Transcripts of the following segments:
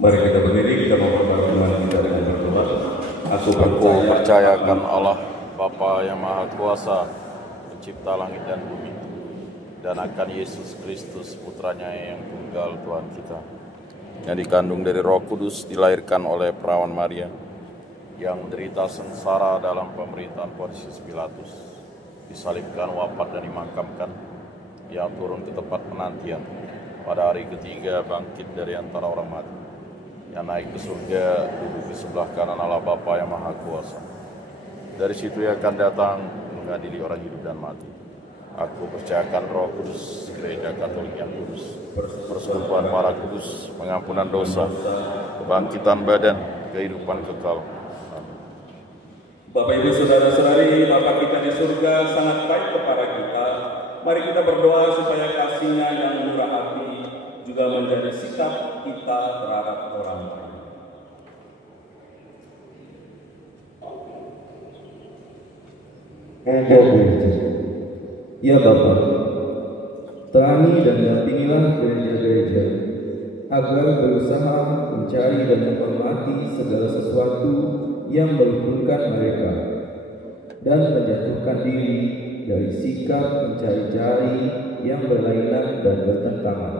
Mari kita berdiri, kita menghormati Tuhan kita dengan berdoa. Aku percayakan Allah, Bapa yang Maha Kuasa, pencipta langit dan bumi, dan akan Yesus Kristus, putranya yang tunggal Tuhan kita, yang dikandung dari Roh Kudus, dilahirkan oleh perawan Maria, yang menderita sengsara dalam pemerintahan Pontius Pilatus, disalibkan, wafat dan dimakamkan, yang turun ke tempat penantian, pada hari ketiga bangkit dari antara orang mati, yang naik ke surga, duduk di sebelah kanan Allah Bapa yang Maha Kuasa. Dari situ ia akan datang mengadili orang hidup dan mati. Aku percayakan Roh Kudus, Gereja Katolik yang kudus, persekutuan para kudus, pengampunan dosa, kebangkitan badan, kehidupan kekal. Bapak Ibu Saudara-saudari, Bapa kita di surga sangat baik kepada kita. Mari kita berdoa supaya kasih-Nya yang murah hati juga menjadi sikap kita terhadap orang lain. Ya Bapa, terangi dan dampingilah gereja-gereja agar berusaha mencari dan menghormati segala sesuatu yang merukunkan mereka dan menjatuhkan diri dari sikap mencari-cari yang berlainan dan bertentangan.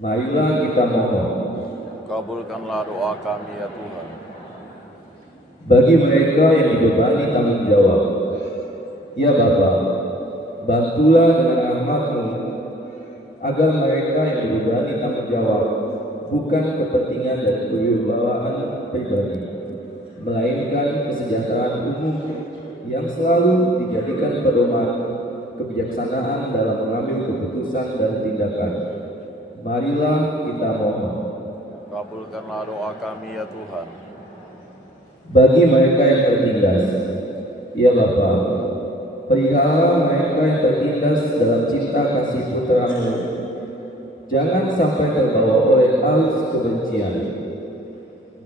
Marilah kita mohon. Kabulkanlah doa kami ya Tuhan. Bagi mereka yang dibebani tanggung jawab, ya Bapa, bantulah dengan rahmat-Mu agar mereka yang dibebani tanggung jawab bukan kepentingan dan kewibawaan pribadi, melainkan kesejahteraan umum yang selalu dijadikan pedoman kebijaksanaan dalam mengambil keputusan dan tindakan. Marilah kita mohon. Kabulkanlah doa kami ya Tuhan. Bagi mereka yang tertindas, ya Bapa, pelihara mereka yang tertindas dalam cinta kasih Putra-Mu. Jangan sampai terbawa oleh arus kebencian.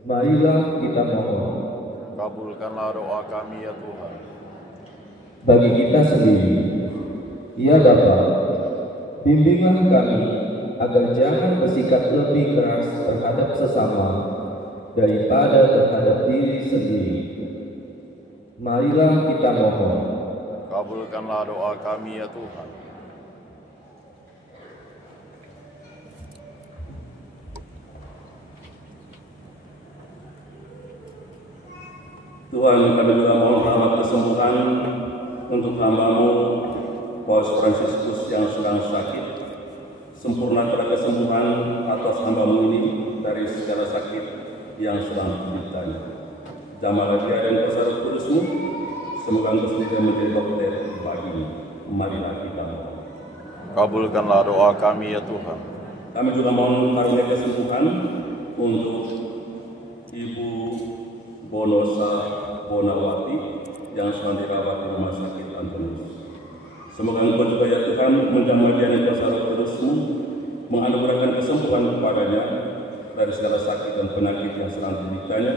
Marilah kita mohon. Kabulkanlah doa kami ya Tuhan. Bagi kita sendiri, ya Bapa, bimbinglah kami agar jangan bersikap lebih keras terhadap sesama daripada terhadap diri sendiri. Marilah kita mohon. Kabulkanlah doa kami ya Tuhan. Tuhan, kami juga mohon rahmat kesembuhan untuk hamba-Mu Paus Fransiskus yang sedang sakit. Sempurnakan kesembuhan atas hamba-Mu ini dari segala sakit yang sedang dideritanya. Jamalah dia dan kuasa Roh Kudus-Mu, semoga Engkau sendiri menjadi dokter baginya. Marilah kita mohon. Kabulkanlah doa kami ya Tuhan. Kami juga mohon karunia kesembuhan untuk Ibu Bonosa Bonawati yang sedang dirawat di Rumah Sakit Antonius. Semoga Engkau juga ya Tuhan menjamah dia dan kuasa Roh Kudus-Mu, menganugerahkan kesembuhan kepadanya dari segala sakit dan penyakit yang sedang dideritanya.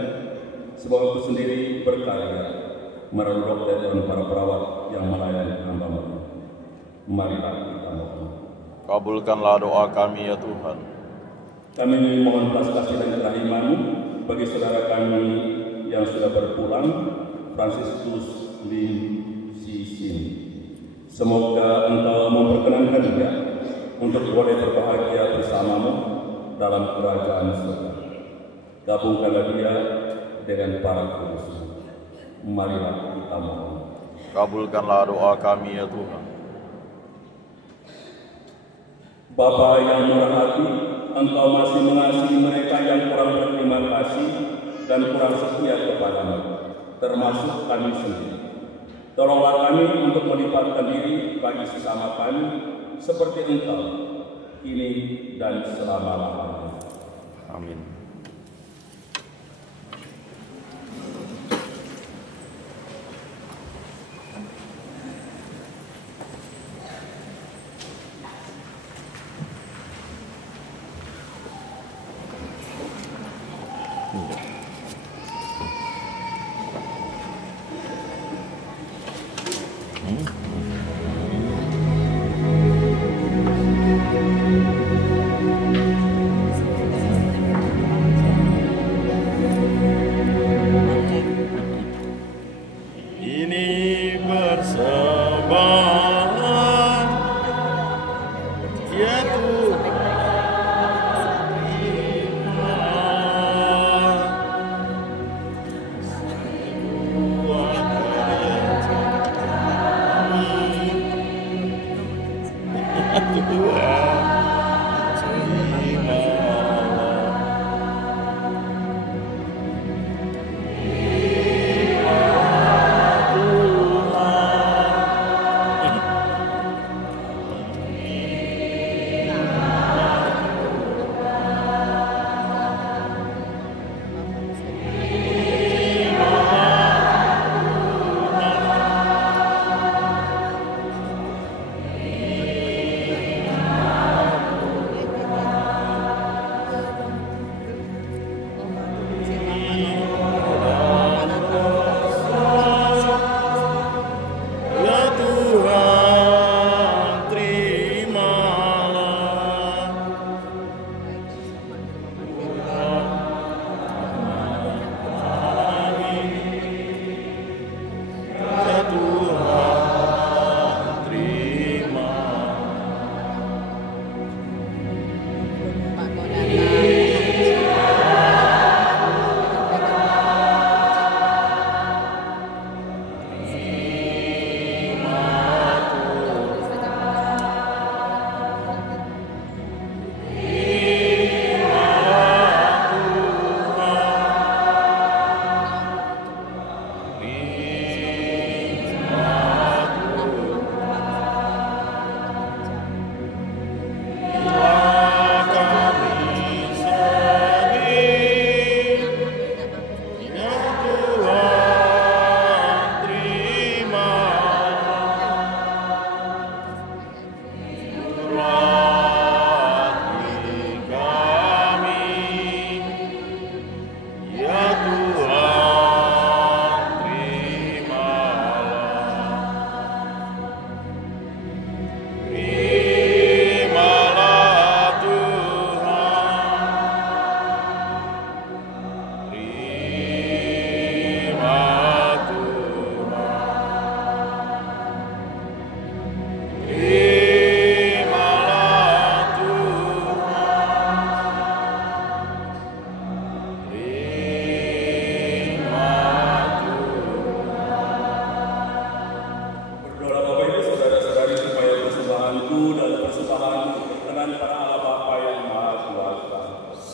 Semoga Engkau sendiri berkarya melalui dokter dan para perawat yang melayani hamba-Mu. Marilah kita mohon. Kabulkanlah doa kami ya Tuhan. Kami mohon belas kasih dan kerahiman-Mu bagi saudara kami yang sudah berpulang, Fransiskus Lim Sisin. Semoga Engkau memperkenankan dia untuk boleh berbahagia bersama-Mu dalam kerajaan surga. Gabungkanlah dia dengan para kudus. Marilah kita mohon. Kabulkanlah doa kami ya Tuhan. Bapa yang murah hati, Engkau masih mengasihi mereka yang kurang berterima kasih dan kurang setia kepada-Mu, termasuk kami sendiri. Tolonglah kami untuk melipatkan diri bagi sesama kami seperti Engkau, kini dan selama-lamanya. Amin.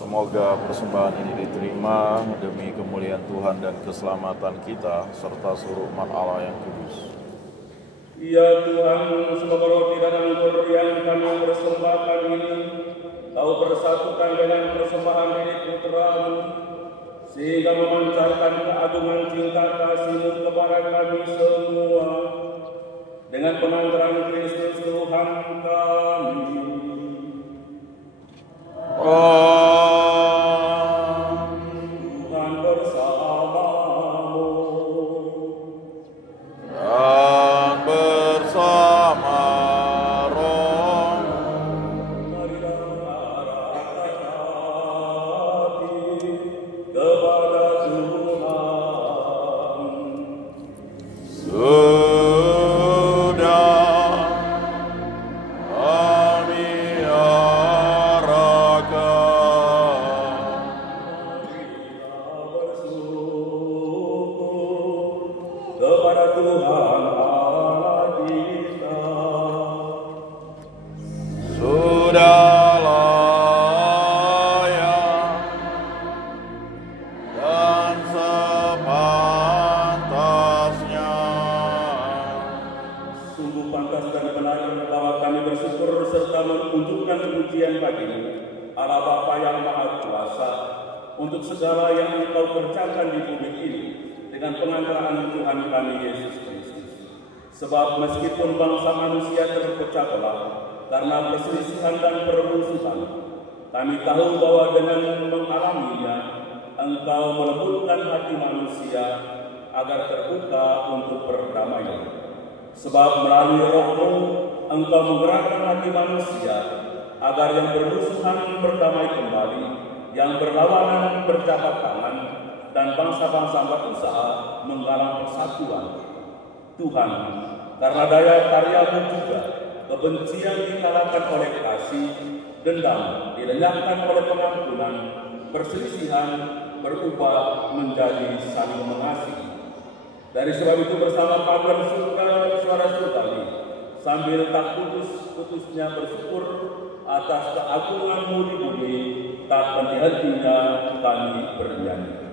Semoga persembahan ini diterima demi kemuliaan Tuhan dan keselamatan kita, serta seluruh umat Allah yang kudus. Ya Tuhan, semoga roti dan anggur yang kami persembahkan ini Kau persatukan dengan persembahan milik Putra-Mu, sehingga memancarkan keagungan cinta kasih-Mu kepada kami semua. Dengan pengantaran Kristus Tuhan kami. Tuhan bersamamu. Dan bersama rohmu. Marilah arahkan hati kepada Tuhan. Kepada Tuhan Allah kita. Sudah layak dan sepantasnya. Sungguh pantas dan benar bahwa kami bersyukur serta menunjukkan pujian bagi-Mu, Allah Bapa yang Maha Kuasa, untuk segala yang Engkau kerjakan di bumi ini dengan pengantaran Tuhan kami Yesus Kristus. Sebab meskipun bangsa manusia terpecah belah karena perselisihan dan permusuhan, kami tahu bahwa dengan mengalaminya Engkau melembutkan hati manusia agar terbuka untuk perdamaian. Sebab melalui Roh-Mu Engkau menggerakkan hati manusia agar yang bermusuhan berdamai kembali, yang berlawanan berjabat tangan, dan bangsa-bangsa berusaha menggalang persatuan. Tuhan, karena daya karya-Mu juga, kebencian dikalahkan oleh kasih, dendam dilenyapkan oleh pengampunan, perselisihan berubah menjadi saling mengasihi. Dari sebab itu bersama paduan suara surgawi, sambil tak putus-putusnya bersyukur atas keagungan-Mu di bumi, tak henti-hentinya kami bernyanyi.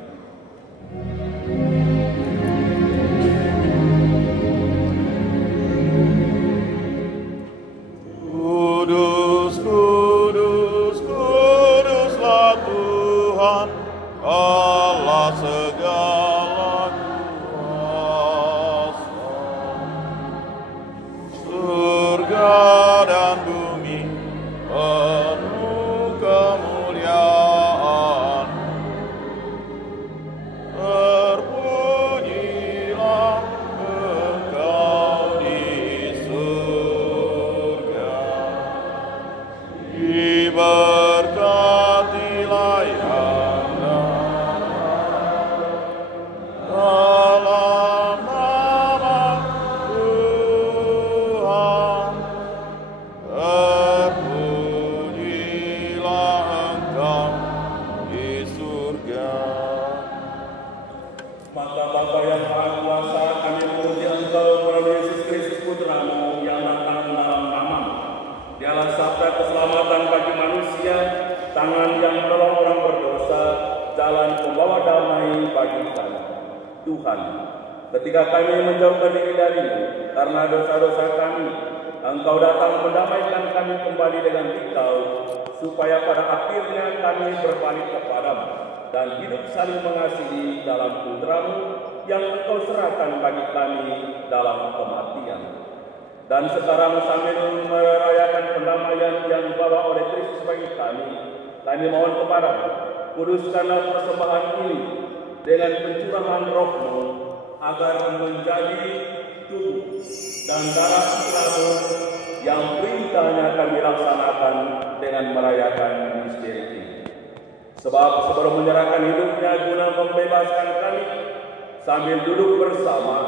Kudus, kudus, kuduslah Tuhan, Allah segala kuasa. Surga dan bumi penuh kemuliaan. Terpujilah Engkau di surga. Diberkatilah yang dalam nama Tuhan. Terpujilah Engkau di surga. Maka Bapa yang Maha Kuasa, kami memuji Engkau melalui Yesus Kristus Putra-Mu yang datang dalam nama-Mu. Dialah sabda keselamatan bagi manusia, tangan yang menolong orang berdosa, jalan pembawa damai bagi kami. Tuhan, ketika kami menjauhkan diri dari-Mu karena dosa-dosa kami, Engkau datang mendamaikan kami kembali dengan Engkau, supaya pada akhirnya kami berbalik kepadamu dan hidup saling mengasihi dalam Putra-Mu yang Engkau serahkan bagi kami dalam kematian. Dan sekarang sambil merayakan pendamaian yang dibawa oleh Kristus bagi kami mohon kepadamu, kuduskanlah persembahan ini dengan pencurahan Roh-Mu, agar menjadi tubuh dan darah Putra-Mu yang perintahnya kami laksanakan dengan merayakan misteri ini. Sebab sebelum menyerahkan hidupnya guna membebaskan kami, sambil duduk bersama,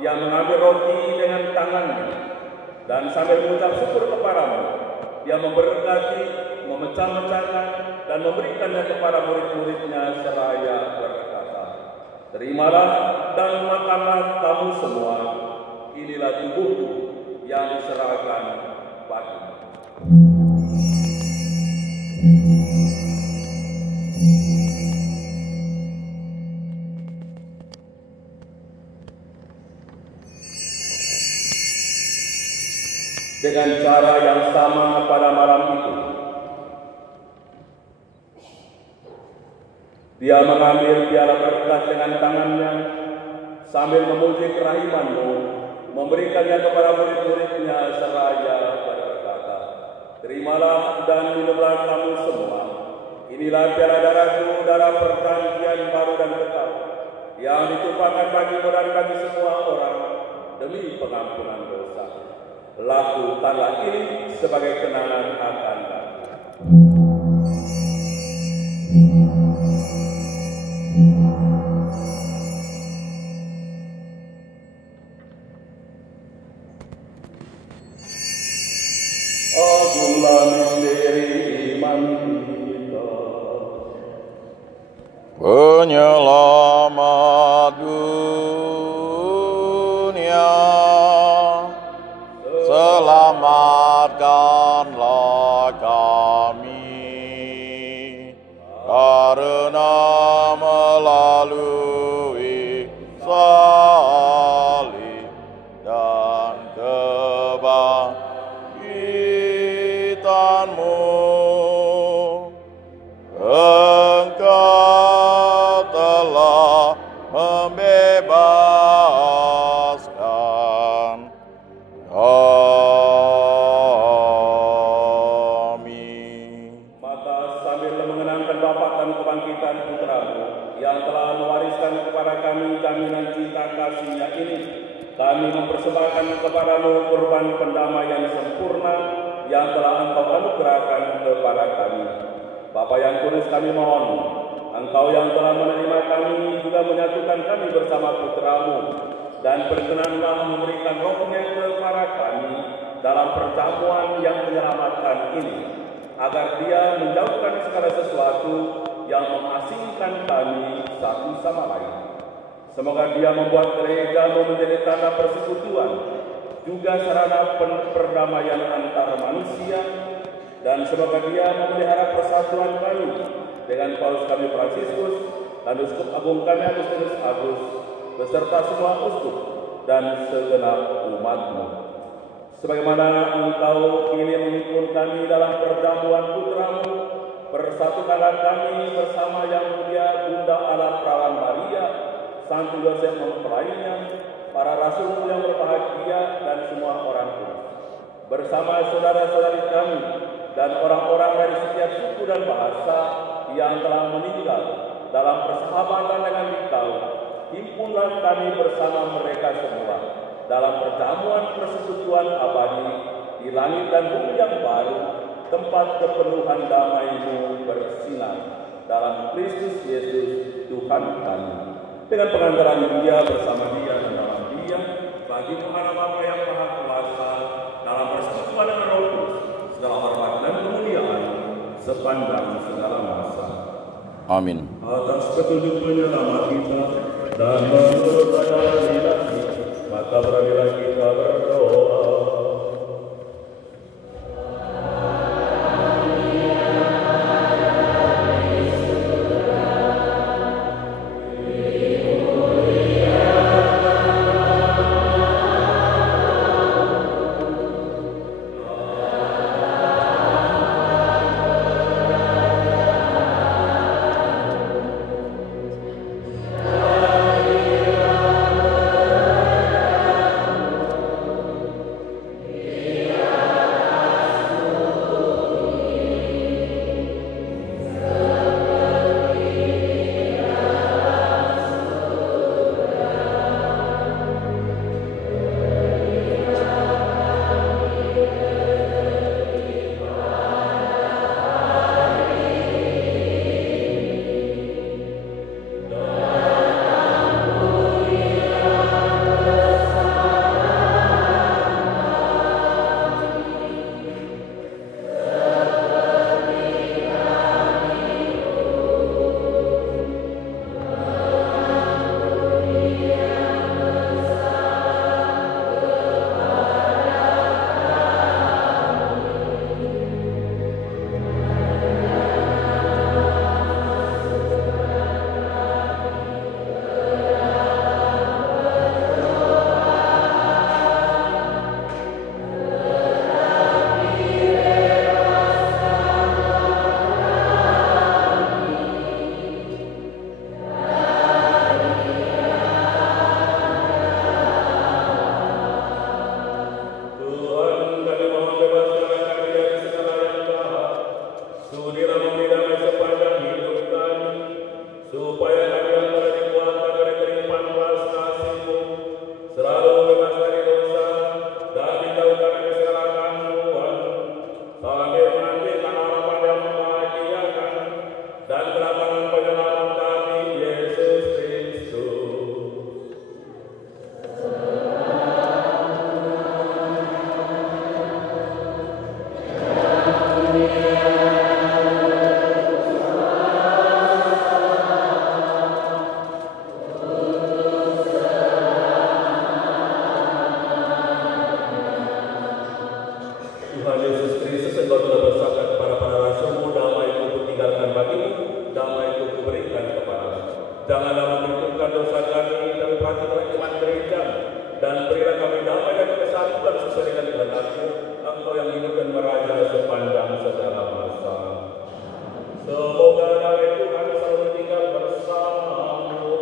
Dia mengambil roti dengan tangannya, dan sambil mengucap syukur kepadamu, Dia memberkati, memecah-mecahkan, dan memberikannya kepada murid-muridnya seraya berkata, "Terimalah dan makanlah kamu semua, inilah tubuhku yang diserahkan bagimu." dengan cara yang sama pada malam itu. Dia mengambil piala berkat dengan tangannya, sambil memuji kerahiman-Mu, memberikannya kepada murid-muridnya seraya berkata, "Terimalah dan minumlah kamu semua. Inilah piala darahku, darah perjanjian baru dan kekal, yang ditumpahkan bagimu dan bagi semua orang demi pengampunan dosa. Lakukanlah ini sebagai kenangan akan kamu." Agunglah misteri iman kita. Penyelamat dunia, selamatkanlah kami, karena melalui salib dan kebangkitan-Mu, Engkau telah membebaskan kami. Maka sambil mengenangkan wafat dan kebangkitan Putra-Mu yang telah mewariskan kepada kami jaminan cinta kasih-Nya ini, kami mempersembahkan kepada-Mu kurban pendamaian sempurna yang telah Engkau anugerahkan kepada kami. Bapa yang kudus, kami mohon, Engkau yang telah menerima kami juga menyatukan kami bersama Putra-Mu, dan berkenanlah memberikan Roh-Nya kepada kami dalam perjamuan yang menyelamatkan ini, agar Dia menjauhkan segala sesuatu yang mengasingkan kami satu sama lain. Semoga Dia membuat gereja-Mu menjadi tanda persekutuan, juga sarana perdamaian antar manusia, dan semoga Dia memelihara persatuan kami dengan Paus kami Fransiskus dan Uskup Agung kami Agustinus Agus, beserta semua uskup dan segenap umat-Mu. Sebagaimana Engkau kini menghimpun kami dalam perjamuan Putra-Mu, persatukanlah kami bersama Yang Mulia Bunda Allah Perawan Maria, Santo Yosef mempelainya, para rasul yang berbahagia, dan semua orang kudus, bersama saudara-saudari kami dan orang-orang dari setiap suku dan bahasa yang telah meninggal dalam persahabatan dengan Engkau. Himpunlah kami bersama mereka semua dalam perjamuan persekutuan abadi di langit dan bumi yang baru, tempat kepenuhan damai-Mu bersinar dalam Kristus Yesus Tuhan kami. Dengan pengantaran Dia, bersama Dia, dan dalam Dia, bagi Tuhan Bapa yang Maha Kuasa, dalam persekutuan dengan Roh Kudus, segala hormat dan kemuliaan sepanjang segala masa. Amin. Atas petunjuk penyelamat kita dan menurut ajaran ilahi, maka beranilah kita berdoa. kedatangan penyelamat kami, Yesus Kristus. Tuhan Yesus Kristus, Engkau telah bersabda kepada para rasul-Mu, damai-Ku kutinggalkan bagimu, damai-Ku kuberikan kepadamu. Janganlah memperhitungkan dosa kami, tapi perhatikanlah iman gereja, dan berilah kami damai dan kesatuan sesuai dengan kehendak-Mu, Engkau yang hidup dan meraja sepanjang segala masa. Semoga damai Tuhan selalu tinggal bersamamu.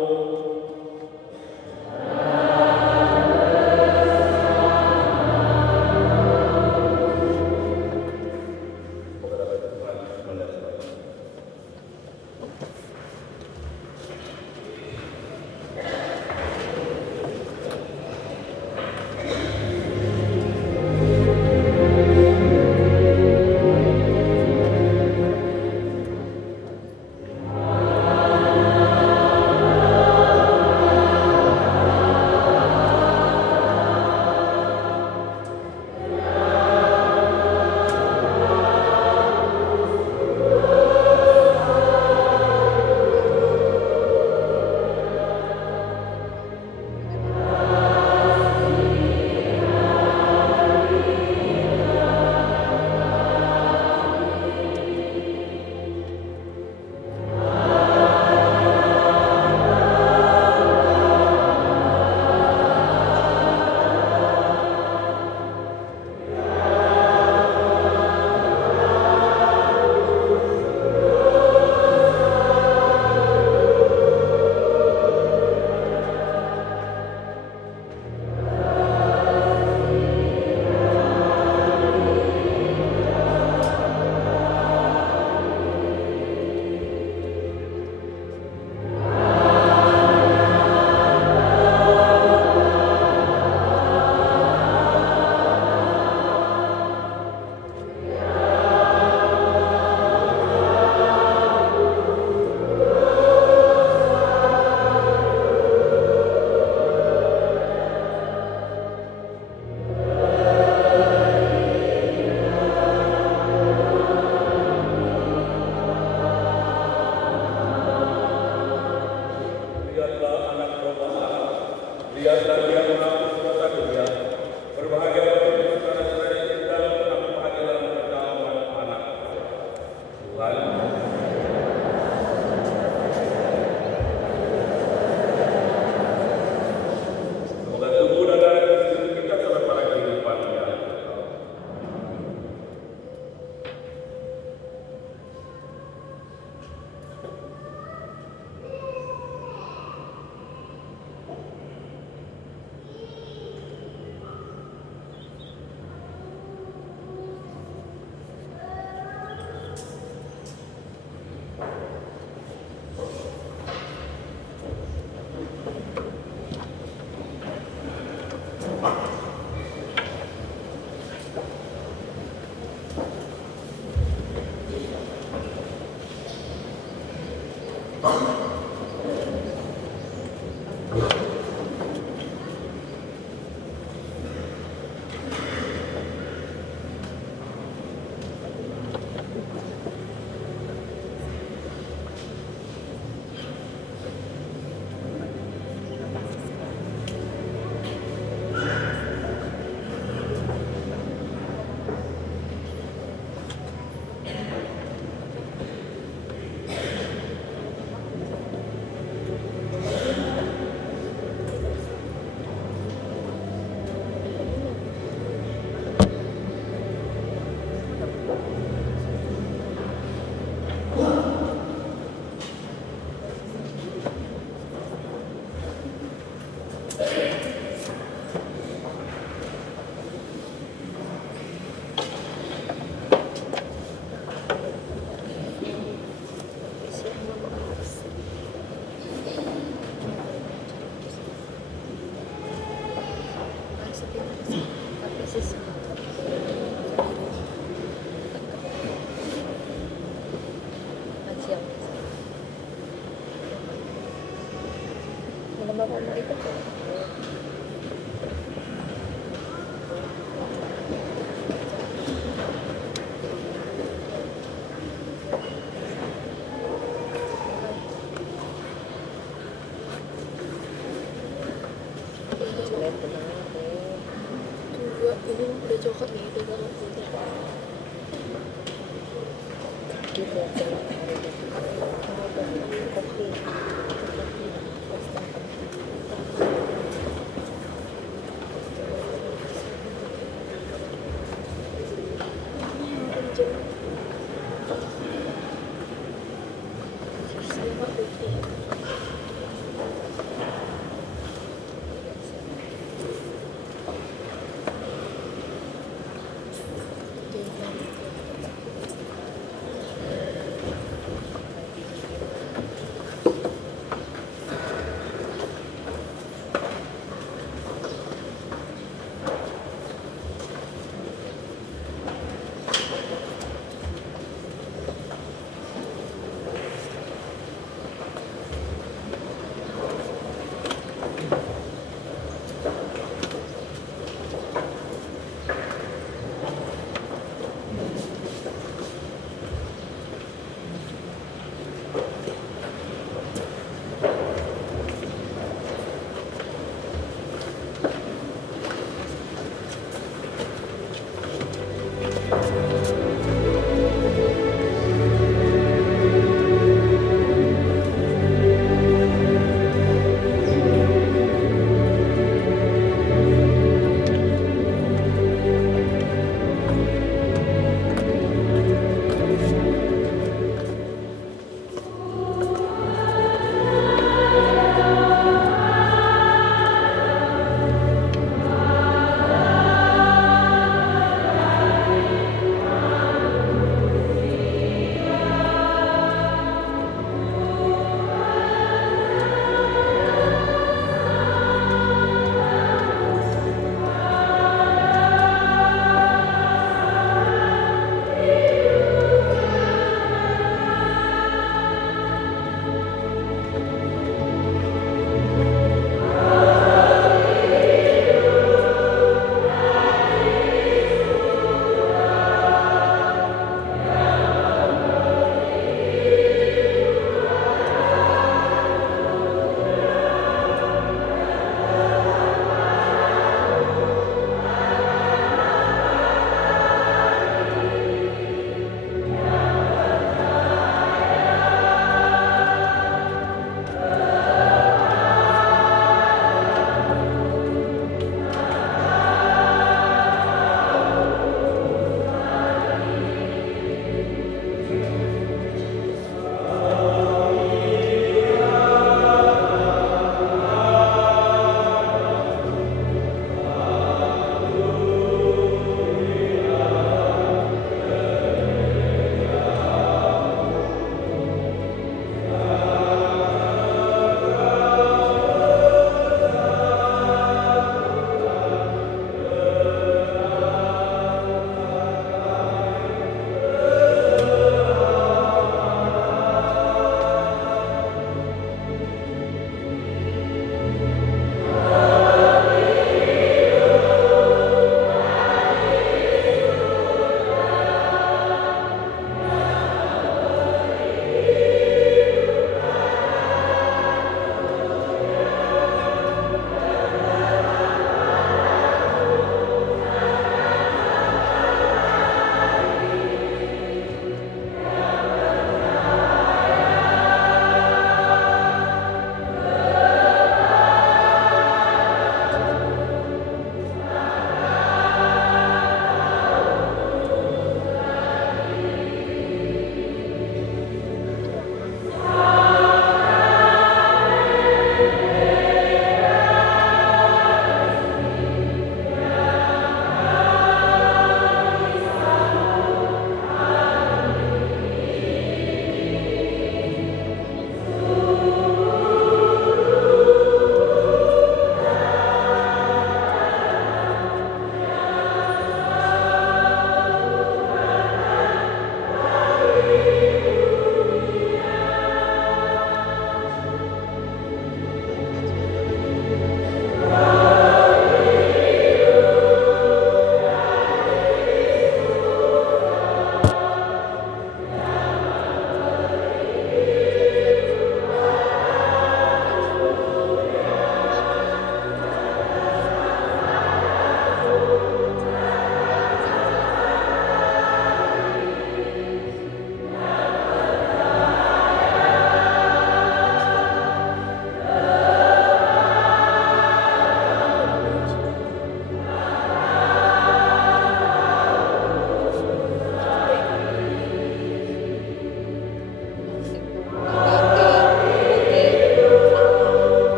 Lihatlah dia menghapus dosa dunia. Berbahagia bagi saudara-saudara yang tinggal dalam pengadilan perjamuan anak. Tuhan, semoga tubuh dan darah Kristus kita selalu pada kehidupan yang kekal. Mama itu juga ini udah coklat nih, udah banget gitu.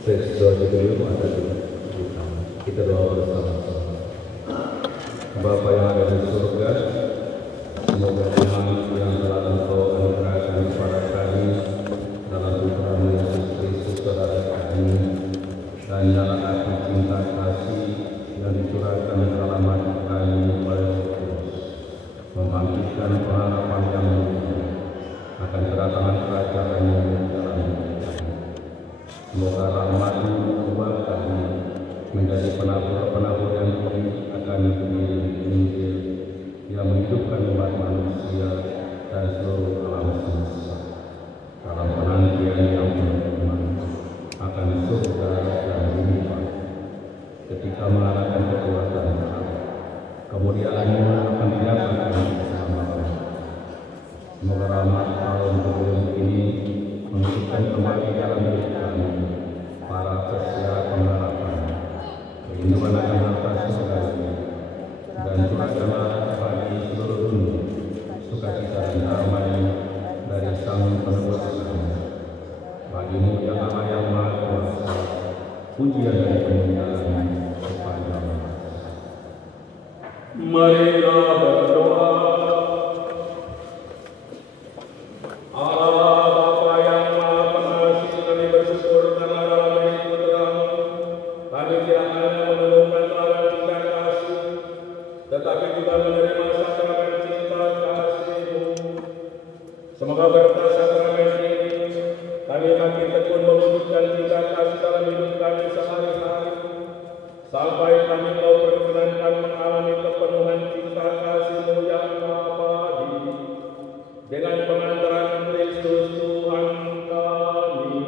Sesuatu dulu ada di kita. Kita doa bersama-sama. Bapa yang ada di surga, semoga Tuhan yang telah Engkau anugerahkan kepada kami dalam Putra-Mu Yesus Kristus saudara kami, dan dalam hati cinta kasih yang dicurahkan dalam hati kami oleh Roh Kudus, membangkitkan pengharapan yang mulia akan kedatangan kerajaan-Mu dalam hidup kami. Semoga rahmat-Mu membuat kami menjadi penabur-penabur yang baik akan Injil yang menghidupkan umat manusia dan seluruh alam semesta dalam penantian yang penuh akan surga dan bumi baru. Ketika mengalahkan kekuatan jahat, kemuliaan-Mu akan dinyatakan bersama-sama. Semoga rahmat tahun sebelum ini menghidupkan kembali dalam hidup kami para pesia pengharapan, kerinduan akan harta surga, dan curahkanlah bagi seluruh dunia sukacita dan damai dari Sang Penebus kami. Bagi-Mu yang Allah yang Maha Kuasa, pujian dan kemuliaan sepanjang masa. Marilah berdoa. Allah Bapa yang Maha Pengasih, kami bersyukur karena dalam hidup Putra-Mu kami tidak hanya menemukan teladan cinta kasih, tetapi juga menerima sakramen cinta kasih-Mu. Semoga berkat sakramen ini kami makin tekun mewujudkan cinta kasih dalam hidup kami sehari-hari, sampai kami mau perkenankan mengalami kepenuhan cinta kasih-Mu yang abadi dengan pengantaran Kristus Tuhan kami.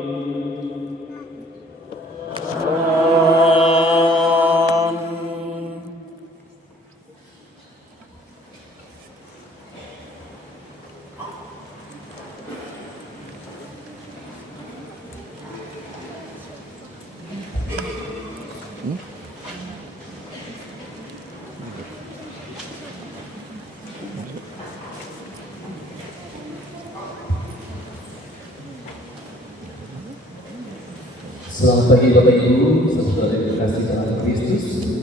Selamat pagi Bapak Ibu, saudara yang dikasihi dalam Kristus.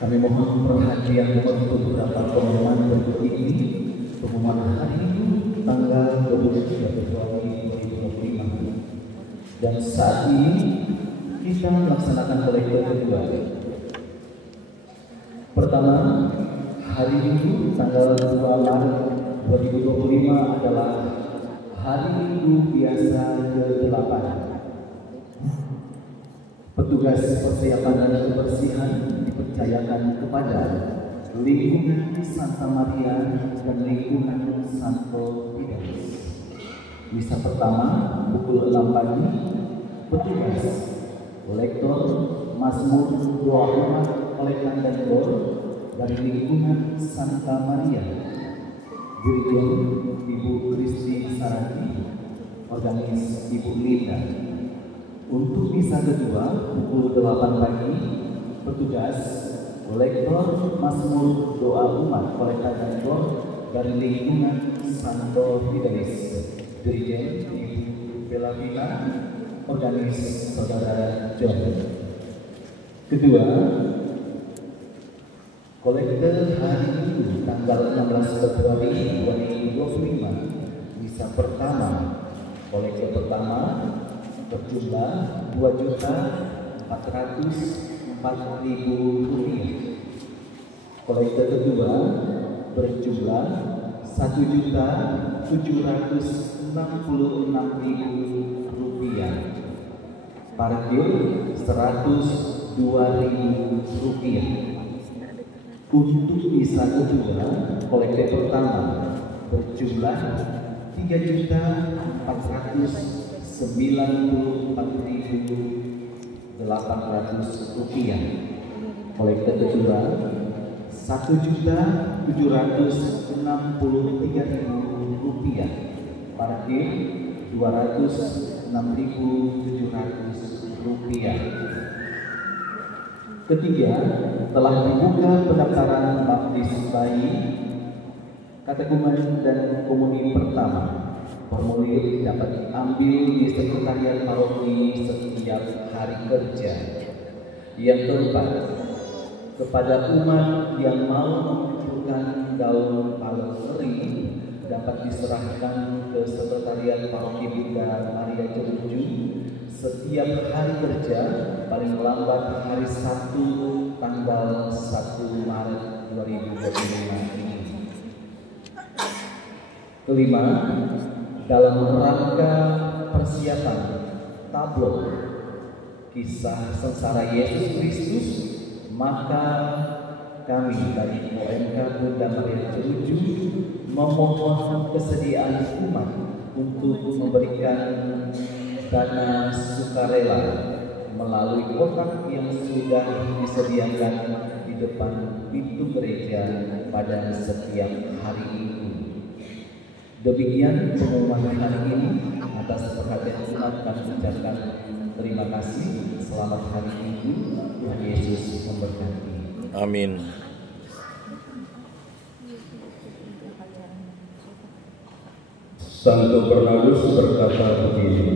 Kami mohon perhatian untuk beberapa pengumuman berikut ini. Pengumuman hari Minggu tanggal 23 Februari 2025. Dan saat ini kita melaksanakan kolektor kedua. Pertama, hari Minggu tanggal 2 Maret 2025 adalah hari Minggu biasa ke-8. Petugas persiapan dan kebersihan dipercayakan kepada lingkungan Santa Maria dan lingkungan Santo Fidelis. Misa pertama pukul 6 pagi, petugas kolektor Mazmur doa umat kolektan dan gor dari lingkungan Santa Maria, Dirijen Ibu Kristi Sarati, organis Ibu Linda. Untuk misa kedua pukul 8 pagi, petugas kolektor Mazmur doa umat kolektan dan gor dari lingkungan Santo Fidelis, Dirijen Ibu Belavina, organis Saudara John. Kedua, kolektor hari Minggu tanggal 16 Februari 2025, misa pertama, kolektor pertama berjumlah Rp2.404.000. Kolektor kedua berjumlah Rp1.766.000. Parkir Rp102.000. Untuk misa kedua, kolektor pertama berjumlah Rp3.494.800. Kolektor kedua Rp1.763.000. Parkir Rp206.700. Ketiga, telah dibuka pendaftaran baptis bayi, katekumen dan komuni pertama. Formulir dapat diambil di sekretariat paroki setiap hari kerja. Yang keempat, kepada umat yang mau mengumpulkan daun paleri dapat diserahkan ke sekretariat paroki Bunda Maria Ceruju setiap hari kerja paling lambat hari Sabtu tanggal 1 Maret 2025 ini. Kelima, dalam rangka persiapan tablo kisah sengsara Yesus Kristus, maka kami dari OMK Bunda Maria Ceruju memohon kesediaan umat untuk memberikan dana sukarela melalui kotak yang sudah disediakan di depan pintu gereja pada setiap hari Minggu. Demikian pengumuman hari ini. Atas perhatian umat kami ucapkan terima kasih. Selamat hari Minggu. Tuhan Yesus memberkati. Amin. Santo Bernardus berkata begini,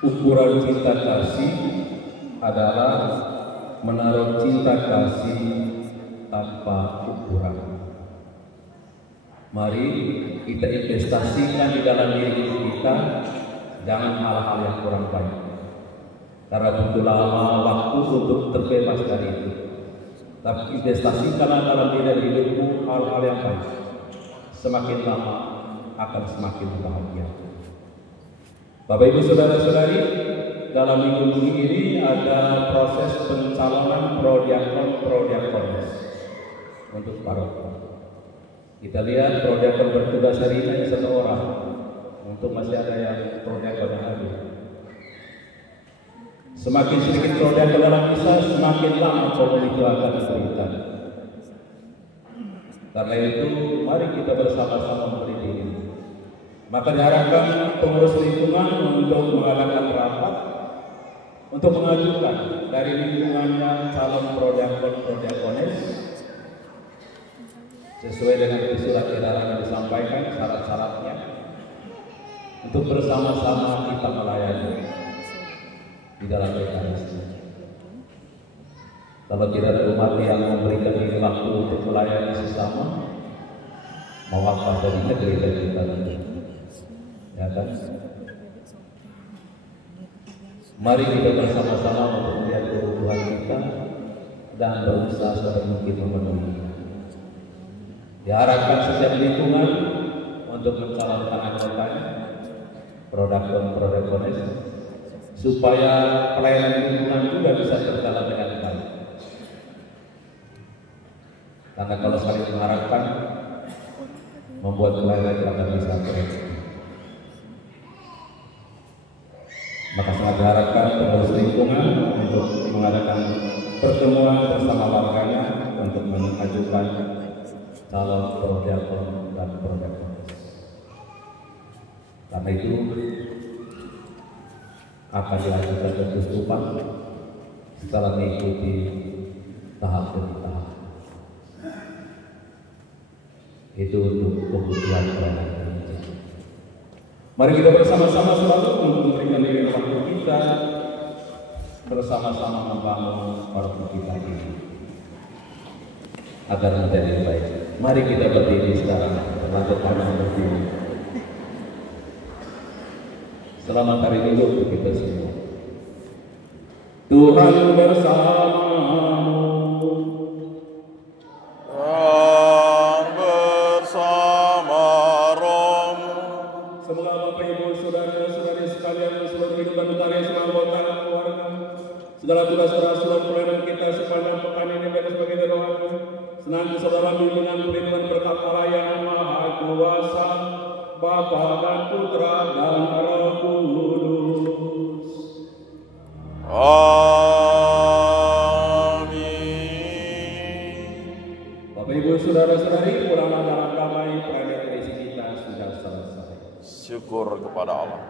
ukuran cinta kasih adalah menaruh cinta kasih tanpa ukuran. Mari kita investasikan di dalam diri kita, jangan hal-hal yang kurang baik. Karena butuh lama waktu untuk terbebas dari itu. Tapi investasikanlah dalam diri hidupmu hal-hal yang baik. Semakin lama akan semakin bahagia. Bapak Ibu Saudara-saudari, dalam minggu ini ada proses pencalonan prodiakon-prodiakones untuk paroki. Kita lihat prodiakon bertugas hari ini hanya 1 orang, untuk masih ada yang prodiakon yang hadir. Semakin sedikit prodiakon dalam misa, semakin lama pohon itu akan diberikan. Karena itu, mari kita bersama-sama memberi diri. Maka diharapkan pengurus lingkungan untuk mengadakan rapat untuk mengajukan dari lingkungannya calon prodiakon-prodiakones sesuai dengan surat edaran yang disampaikan syarat-syaratnya untuk bersama-sama kita melayani di dalam Ekaristi. Kalau tidak ada umat yang memberikan diri waktu untuk melayani sesama, mau apa dari negeri kita ini? Ya kan? Mari kita bersama-sama untuk melihat kebutuhan kita dan berusaha sebaik mungkin memenuhinya. Diharapkan setiap lingkungan untuk mencalonkan anggotanya, prodiakon-prodiakones, supaya pelayanan lingkungan juga bisa berjalan dengan baik. Karena kalau saling mengharapkan, membuat pelayanan akan bisa berjalan. Maka sangat diharapkan pengurus lingkungan untuk mengadakan pertemuan bersama warganya untuk mengajukan calon prodiakon dan prodiakones. Karena itu akan diajukan ke keuskupan setelah mengikuti tahap demi tahap. Itu untuk kebutuhan pelayanan. Mari kita bersama-sama selalu untuk memberikan diri waktu kita bersama-sama membangun paroki kita ini agar menjadi baik. Mari kita berdiri sekarang, lakukan yang berdiri. Selamat hari Minggu untuk kita semua. Tuhan bersamamu. Semoga Bapak Ibu Saudara-saudari sekalian seluruh kehidupan utara seluruh anggota keluarga segala tugas seluruh pelayanan kita sepanjang pekan ini bebas bagi doakan senantiasa dalam bimbingan perlindungan berkat Allah yang Maha Kuasa, Bapa dan Putra dan Roh Kudus. Amin. Bapak Ibu Saudara-saudari, pulanglah dalam damai, perayaan Ekaristi kita sudah selesai. Syukur kepada Allah.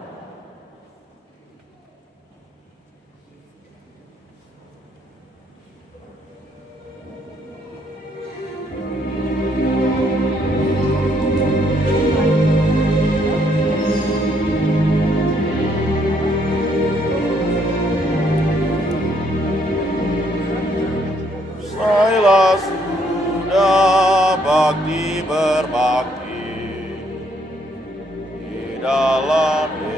dalam